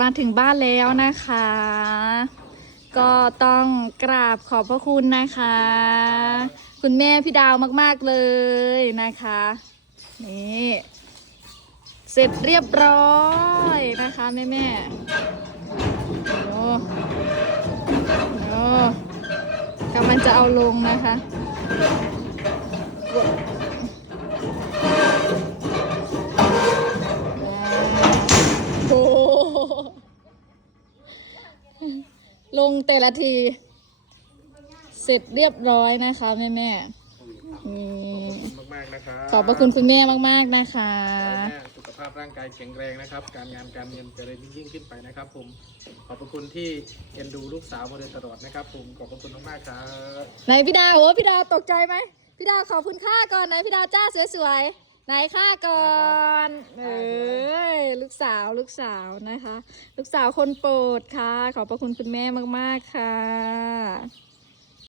มาถึงบ้านแล้วนะคะ ก็ต้องกราบขอบพระคุณนะคะ คุณแม่พี่ดาวมาก ๆ เลยนะคะ นี่เสร็จเรียบร้อยนะคะแม่แม่ๆโอ้โอ้กำลังจะเอาลงนะคะ ลงแต่ละที เสร็จเรียบร้อยนะคะแม่แม่ๆนี่มากๆนะครับ ขอบพระคุณคุณแม่มาก ๆนะคะขอให้แม่สุขภาพร่างกายแข็งแรงนะครับ การงานการเงินเจริญยิ่งขึ้นไปนะครับผม ขอบพระคุณที่เอ็นดูลูกสาวมาโดยตลอดนะครับผม ขอบพระคุณมากๆครับไหนพี่ดาวโอ้พี่ดาวตกใจไหมพี่ดาวขอบคุณค่าก่อนไหนพี่ดาวจ้าสวยๆ ไหนค่าก่อน เอ้ย ลูกสาวลูกสาวนะคะ ลูกสาวคนโปรดค่ะ ขอบพระคุณคุณแม่มากๆค่ะ